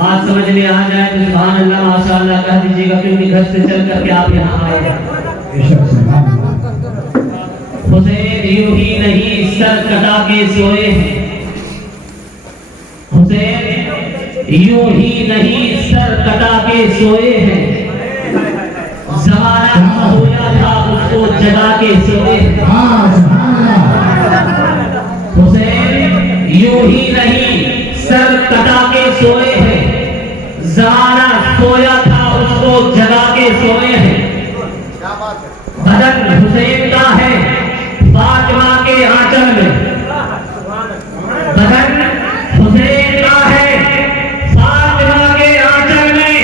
बात समझ में आ जाए तो सुभान अल्लाह माशाअल्लाह कह दीजिएगा, क्योंकि घर से चल करके आप यहाँ आए हैं। हुसैन यूं ही नहीं सर कटा के सोए हैं, हुसैन यूं ही नहीं सर कटा के सोए हैं, ज़माना सोया था उसको जगा के सोए हैं। हुसैन यूं ही नहीं सर कटा के सोए हैं, ज़माना सोया था उसको जगा के सोए हैं। बदन हुसैन का है फातिमा के आंचल में, बदन हुसैन का है फातिमा के आंचल में,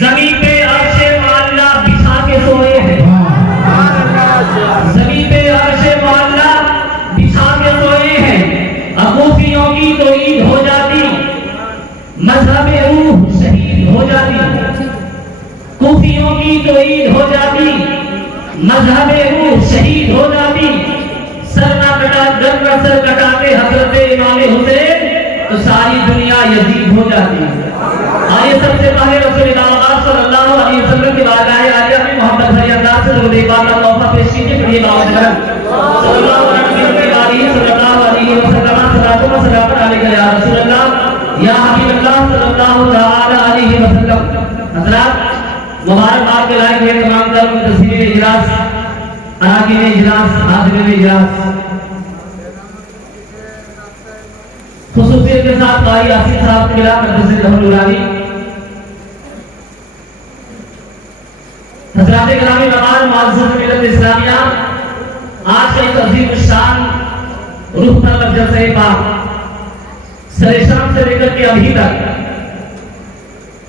जमीन पे अर्शे माला बिछा के सोए हैं, जमीन पे अर्शे माला बिछा के सोए हैं। अबूसियों की तो ईद हो जाती, मजहबे रूह शहीद हो जाती, कूफियों की तो ईद हो जाती, मजहबे रूह शहीद हो जाती। सर ना कटा जब सर कटाते हजरत इमाम हुसैन तो सारी दुनिया यजीद हो जाती। आइए सबसे पहले रसूलुल्लाह सल्लल्लाहु अलैहि वसल्लम के बाद आए आलिया में मोहब्बत भरे अंदाज से दो बात का तोहफा पेश कीजिए। प्रिय बावजन सल्लल्लाहु अलैहि वसल्लम सलातो व सलाम अलैका या रसूलल्लाह या हबीबल्लाह सल्लल्लाहु अलैहि वसल्लम। हजरत मुबारकबाद के लायक है तमाम तरह तस्वीर इजलास, अराकीन इजलास, हाज़िरीन इजलास, खुसूसियत के साथ कारी आसिफ साहब के खिलाफ मदरसे रहमतुल्लाही हज़रात किरामी मकाम मुअज़्ज़ज़ मिल्लत इस्लामिया आज के इस अजीम शान रूह तलब जलसे पाक सरेशाम से लेकर के अभी तक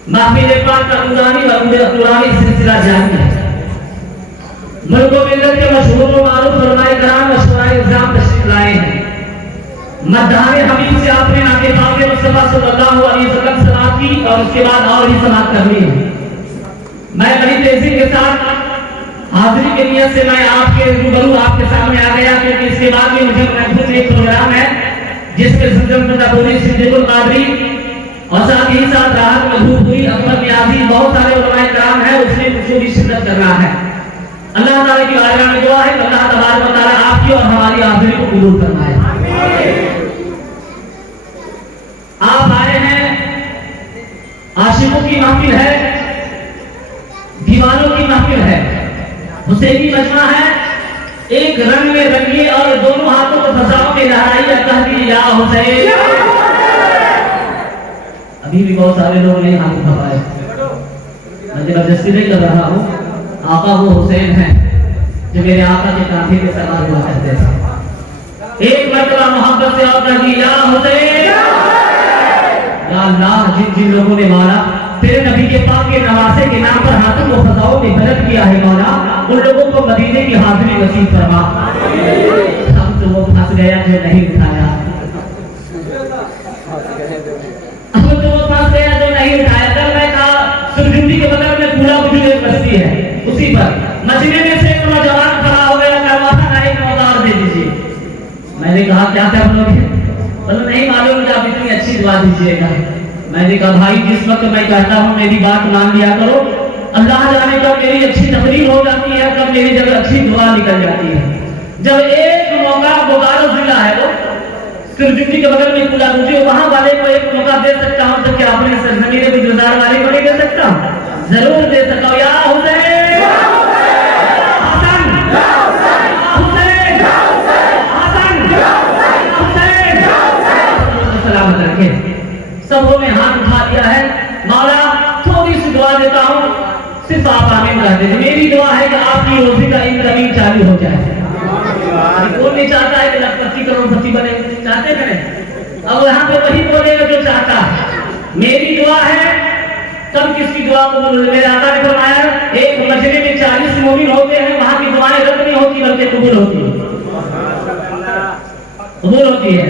महफिल पाक का कुरानी सिलसिला जारी है। मुल्क व मिल्लत के मशहूर व मारूफ उलमाए किराम मशवरा इल्जाम तशरीफ लाए हैं। मद्दाह हबीब से आपने नाके पाक मुस्तफा सल्लल्लाहु अलैहि वसल्लम सलात की और उसके बाद और भी समाअत करनी है। मैं बड़ी तेजी के साथ हाजिरी की नियत से मैं आपके रूबरू आपके सामने आ गया, क्योंकि इसके बाद भी मुझे महफूज एक प्रोग्राम है जिसमें ज़मज़म तदाबुरी सिद्दीकुल कादरी और साथ ही साथ राहत मजबूरी अकबर नियाज़ी बहुत सारे उलमाए किराम हैं, उसमें मुझे भी शिरकत करना है। अल्लाह ताला की बारगाह में दुआ है अल्लाह तबारक व तआला आपकी और हमारी हाजिरी को कबूल फरमाए। आप आए हैं, आशिकों की महफिल है, दीवानों की महफिल है, हुसैनी मजमा है। एक रंग में रंगिए और दोनों हाथों को फसाओ में लहराइए, कह दीजिए या हुसैन। अभी भी बहुत सारे लोग नहीं हाथ उठाए, मैं जबरदस्ती नहीं कर रहा हूँ। आका वो हुसैन है जो मेरे आका के कांधे पे सवार हुआ करते थे। एक मरतबा मोहब्बत से आप कह या हुसैन। या अल्लाह, जिन जिन लोगों ने मारा तेरे नबी के पाक के नवासे के नाम पर हाथों को फसाओ में गलत किया है मौला, उन लोगों को मदीने की हाजिरी नसीब फरमा। हम तो वो फंस गया जो नहीं उठाया, हम तो वो फंस गया जो नहीं उठाया। कल मैं कहा सुरजुंडी के बगल में कूड़ा बुजुर्ग एक बस्ती है, उसी पर मचने में से एक नौजवान खड़ा हो गया, करवाता ना एक मौका और दे दीजिए। मैंने कहा क्या क्या बोलोगे? बोलो नहीं मालूम, मुझे आप इतनी अच्छी दुआ दीजिएगा। मैंने कहा भाई जिस वक्त मैं कहता हूँ मेरी बात मान लिया करो, अल्लाह जाने कब मेरी अच्छी तकरीर हो जाती है, कब मेरी जगह अच्छी दुआ निकल जाती है। जब एक मौका बोकारो जिला है वो सिरजुंडी के बगल में कूड़ा बुजुर्ग, वहां वाले को एक मौका दे सकता हूँ तो क्या अपने सरजमीन में गुजार वाले को नहीं दे सकता? जरूर दे सकता हूँ। या हुसैन सलामत रखे। सबों में हाथ उठा दिया है। मौला थोड़ी सी दुआ देता हूँ, सिर्फ आप आमीन कह दीजिए। मेरी दुआ है कि आपकी रोजी का इंकमिंग चालू हो जाए। कौन नहीं चाहता है कि लखपति करोड़पति बने? चाहते करें। अब यहाँ पे वही बोलेगा जो चाहता है। मेरी दुआ है, सब किसकी दुआ कबूल होती है? मेरे आका ने फरमाया एक मजलिस में 40 मोमिन होते हैं, वहां की दुआएं रद्द नहीं होती बल्कि कबूल होती है, कबूल होती है।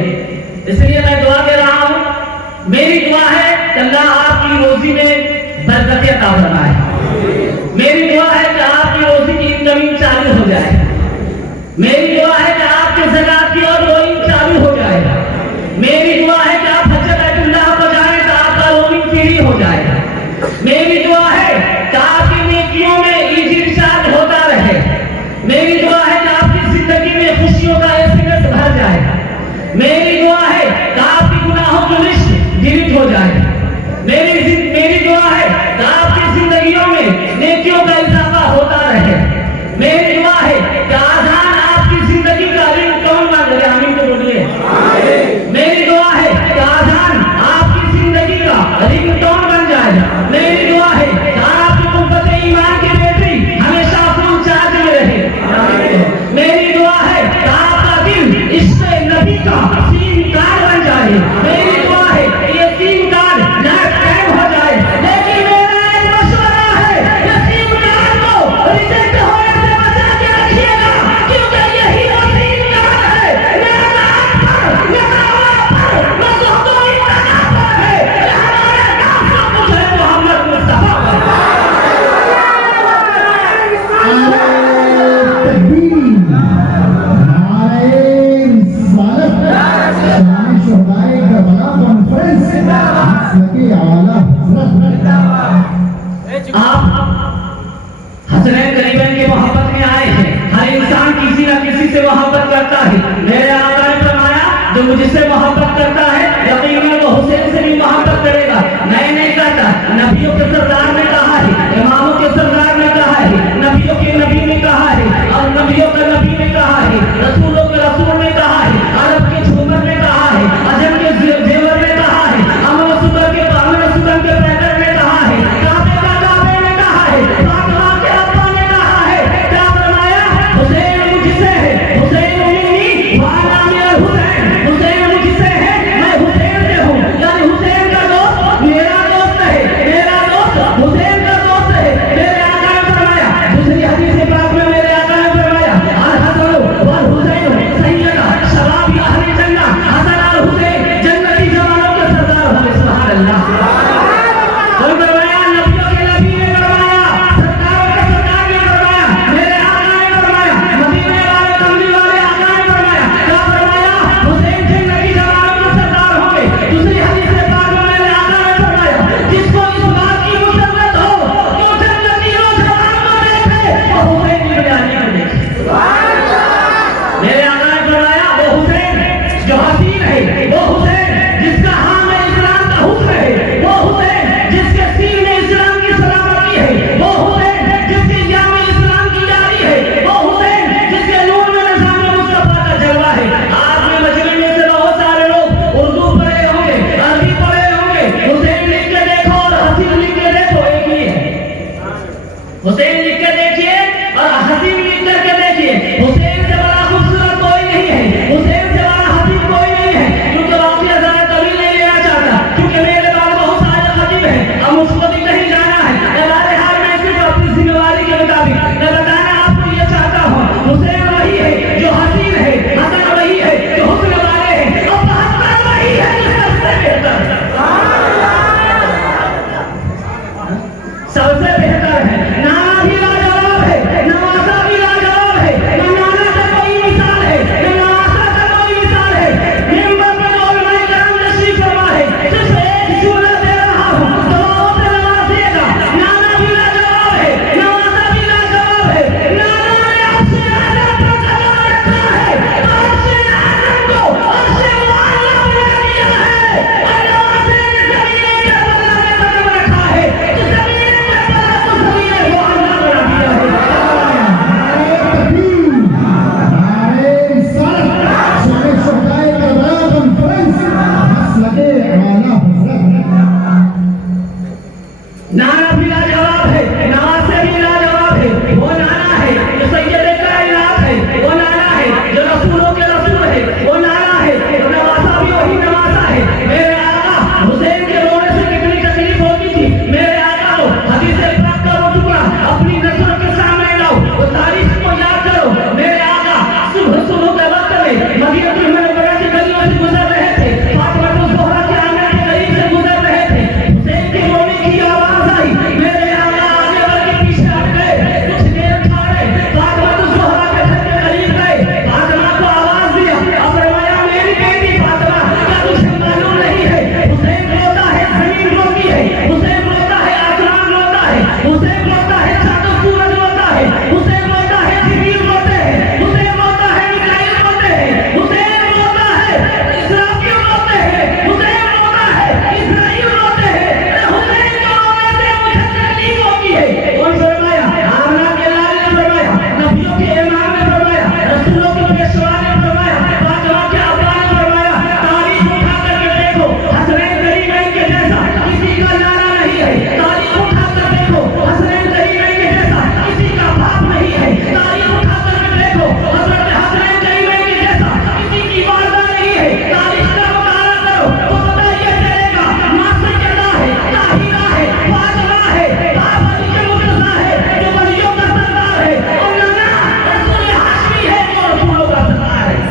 इसलिए मैं दुआ दे रहा हूँ। मेरी दुआ है कि अल्लाह आपकी रोजी में बरकत अता फरमाए। मेरी दुआ है कि आपकी रोजी की इनकमिंग चालू हो जाए। मेरी दुआ है कि आपके ज़कात की और रोइंग चालू हो जाए। मेरी दुआ है कि आप हज बैतुल्लाह को जाएं तो आपका रोइंग फ्री हो जाए। मेरी दुआ है कि आपकी नेकियों में इजी रिचार्ज होता रहे। मेरी दुआ है कि आपकी जिंदगी में खुशियों का एहसास भर जाए। मेरी दुआ है कि आपकी गुनाहों की लिस्ट डिलीट हो जाए। मेरी दुआ है कि आपकी जिंदगियों में नेकियों का इजाफा होता रहे। मेरी दुआ है कि आजान आपकी जिंदगी का रिंगटोन बन जाए। आमीन तो बोलिए। मेरी दुआ है कि आजान आपकी जिंदगी का रिंगटोन बन जाए। मेरी दुआ है कि आपकी कुव्वत ईमान की बैटरी हमेशा फुल चार्ज में रहे। मेरी दुआ है कि आपका दिल इससे नबी का सिम कार्ड बन जाए। मेरी दुआ है कि ये सिम कार्ड लाइफ टाइम हो जाए। लेकिन मेरा एक मशवरा है, ये सिम कार्ड को रिजेक्ट होने से बचा के रखिएगा, क्योंकि यही वो सिम कार्ड है। मेरा नाम पर, मेरा पर, मैं दोस्तों इनका नाम पर है, ये हमारे नाम का कुछ है मोहम्मद मुस्तफा पर। आप हसनैन करीबैन की मोहब्बत में आए हैं। हर इंसान किसी न किसी से मोहब्बत करता है। मेरे आका ने फरमाया, जो मुझसे मोहब्बत करता है यकीनन वो हुसैन से भी मोहब्बत करेगा। मैं नहीं कहता, नबियों के सरदार ने कहा है, इमामों के सरदार ने कहा है, नबियों के नबी ने कहा है, और नबियों के नबी ने कहा है, रसूलों के रसूल ने कहा है, अरब के झूमर ने कहा है, अजम के जेवर ने कहा है, अमन सुगर के पैदर ने कहा है, काबे ने कहा है, फातिमा के अब्बा ने कहा है। क्या फरमाया? हुसैन मुझसे है, हुसैन मिन्नी व अना मिनल हुसैन। हुसैन मुझसे है, मैं हुसैन से हूँ। यानी हुसैन का दोस्त मेरा दोस्त है, मेरा दोस्त हुसैन का दोस्त है। मेरे आका ने फरमाया, दूसरी हदीस पाक में मेरे आका ने फरमाया, अल हसन वल हुसैन सैयदा शबाब अहले जन्नह। हसन और हुसैन जन्नती जवानों के सरदार होंगे। सुभान अल्लाह। कोई फरमाया, नबियों के नबी ने फरमाया, सरदारों के सरदार ने फरमाया, मेरे आका ने फरमाया, मदीने वाले कमली वाले आका ने फरमाया। क्या फरमाया? हुसैन जन्नती जवानों के सरदार होंगे। दूसरी हदीस पाक में मेरे आका ने फरमाया, जिसको इस बात की मुसर्रत हो कि वो जन्नती नौजवान को देखे, वो हुसैन की बयानी को देखे। मेरे आका ने फरमाया, वो हुसैन जो हसीन है, वो हुसैन जिसका हाथ में इस्लाम का हुस्न है, वो हुसैन जिसके सीने में इस्लाम की सलामती है, वो हुसैन जिसकी जान में इस्लाम की जारी है, वो हुसैन जिसके नूर में निज़ाम मुस्तफा का जलवा है। आज में मजलिस में से बहुत सारे लोग उर्दू पढ़े होंगे, अरबी पढ़े होंगे। हुसैन लिख के देखो और हसीन लिख के देखो, एक ही है। हुसैन लिख के देखिए और हसीन लिख करके देखिए। हुसैन से बड़ा खूबसूरत कोई नहीं है, हुसैन से बड़ा हसीन कोई नहीं है। क्योंकि वाक़या ज़रा तवील नहीं लेना चाहता, क्योंकि मेरे पास बहुत सारे खतीब हैं, अब मुझको भी कहीं जाना है। हमारे हाल में सिर्फ अपनी जिम्मेवारी के मुताबिक मैं बताना आपको ये चाहता हूँ, हुसैन वही है जो हसीन है, हसन वही है जो हुस्न वाले हैं, और बहत्तर वही है जो सबसे बेहतर है। सबसे बेहतर है। नाना भी लाजवाब है, नवासा भी लाजवाब है, न नाना का कोई मिसाल है, न नवासा का कोई मिसाल है। मिंबर पे उलमाए करम तशरीफ फरमा है, सिर्फ एक जुमला दे रहा हूँ, दुआओं से नवाजिएगा। नाना भी लाजवाब है, नवासा भी लाजवाब है। नाना ने अर्श आज़म पर कदम रखा है, तो अर्श आज़म को अर्श मुअल्ला बना दिया है। और नवासे ने ज़मीन करबला में कदम रखा है, तो ज़मीन करबला तो ज़मीन मुअल्ला हुसैन रोता है, चांद सूरज रोता है, हुसैन रोता है, जिब्रील रोते हैं, हुसैन रोता है, मिकाईल रोते हैं, हुसैन रोता है, इस्राफील रोते हैं, हुसैन रोता है, इस्राईल रोते हैं। हुसैन के रोने से मुझे तकलीफ होती है। कौन फरमाया? आमना के लाल ने फरमाया, नबियों के इमाम ने फरमाया, रसूलों के पेशवा ने फरमाया, फातिमा के अब्बा ने फरमाया, तारीख उठा करके देखो, हसनैन करीमैन के जैसा किसी का लाला नहीं है। तारीख उठा कर देखो, हसनैन करीमैन के जैसा किसी का बाप नहीं है। तारीख उठा करके देखो, हजरत हसनैन करीमैन के जैसा किसी की वालदा नहीं है। तारीख का मुताला करो तो पता ये चलेगा, मां सैयदा है, ताहिरा है, फातिमा है, बाप अली के मुर्तजा है जो वलियों का सरदार है, और नाना रसूल हाशमी है जो रसूलों का सरदार है।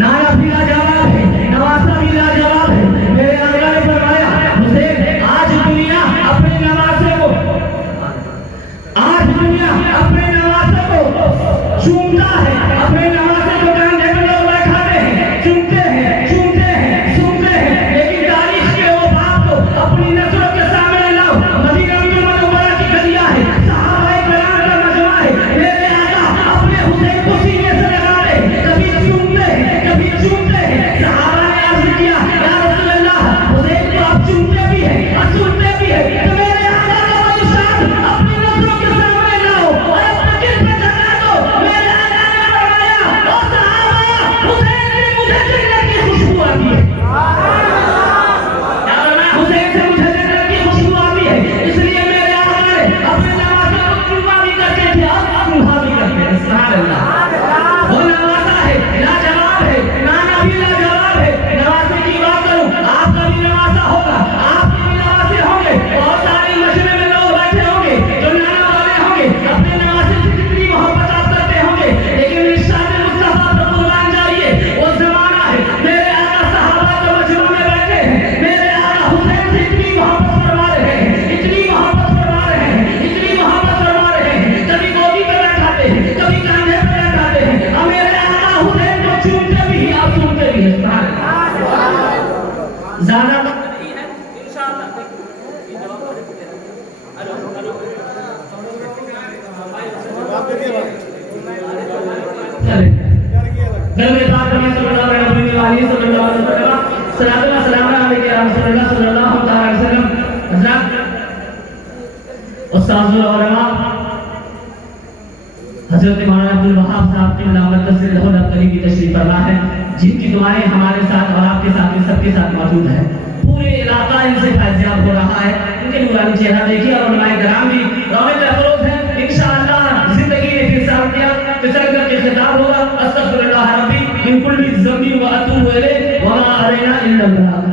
नारा भी लाजवाब है, नवासा भी लाजवाब है। मेरे आका ने फरमाया, हुसैन आज दुनिया अपने नवासे को चूमता है, अपने नवासे को कांधे पे लोग बैठाते हैं, चूमते हैं, सुनते हैं, लेकिन तारीख के वो बाप को अपनी नजरों के सामने लाओ। मदीना मुनव्वरा की गलियां है, सहाबाए किराम का मजमा है। मेरे आका अपने हुसैन को सीने से लगा दे, कभी चूमते हैं, कभी चूमते हैं। सहाबा ने अर्ज किया, या रसूल अल्लाह, हुसैन को आप चूमते भी हैं और सुनते भी हैं, तो मेरे आका का वो निशान अपनी नजरों के सामने लाओ और अपने दिल पे जला दो। मेरे आका ने फरमाया, ओ सहाबा, हुसैन से मुझे जन्नत की खुशबू आती है। क्या फरमाया? हुसैन से मुझे जन्नत की खुशबू आती है। इसलिए मेरे आका ने अपने नवासे को चूमा भी करते थे और चूहा भी करते थे। सुभान अल्लाह। वो नवासा है, लाजवाब है, नाना भी लाजवाब है। नवासे की बात करूं, आपका भी नवासा होगा, आपके भी नवासे होंगे, बहुत सारे मजमे में लोग बैठे होंगे जो नाना वाले होंगे, अपने नवासे से कितनी मोहब्बत आप करते होंगे। लेकिन इरशाद मुस्तफा पर कुर्बान जाइए, वो जमाना है मेरे आका सहाबा के मजमे में बैठे हैं, मेरे आका हुसैन से इतनी मोहब्बत फरमा रहे हैं, इतनी मोहब्बत फरमा रहे हैं, इतनी मोहब्बत फरमा रहे हैं। कभी गोदी पे बैठाते हैं, कभी कांधे पे बैठाते हैं, और मेरे आका हुसैन को चूमते भी हैं और सुनते भी हैं। सुभान अल्लाह। ज्यादा वक्त नहीं है, इंशाअल्लाह। दरबार पाक में सल्लल्लाहु अलैहि वसल्लम सलातो व सलाम अलैहि या रसूलल्लाह सल्लल्लाहु अलैहि वसल्लम। हज़रत उस्तादुल उलमा हजरत मौलाना अब्दुल वहाब साहब की नामत तस्वीर लहौल करीम की तशरीफ फरमा है, जिनकी दुआएं हमारे साथ और आपके साथ में सबके साथ मौजूद है। पूरे इलाका इनसे फैज़याब हो रहा है। इनके नूरानी चेहरा देखिए और उलमाए किराम भी रौनक अफरोज है। इंशाअल्लाह जिंदगी ने फिर साथ दिया तो चल करके खिताब होगा, अस्तगफिरुल्लाह रब्बी मिन कुल्ली ज़म्बी व अतूबु इलैहि व मा अलैना इल्ला अल बलाग।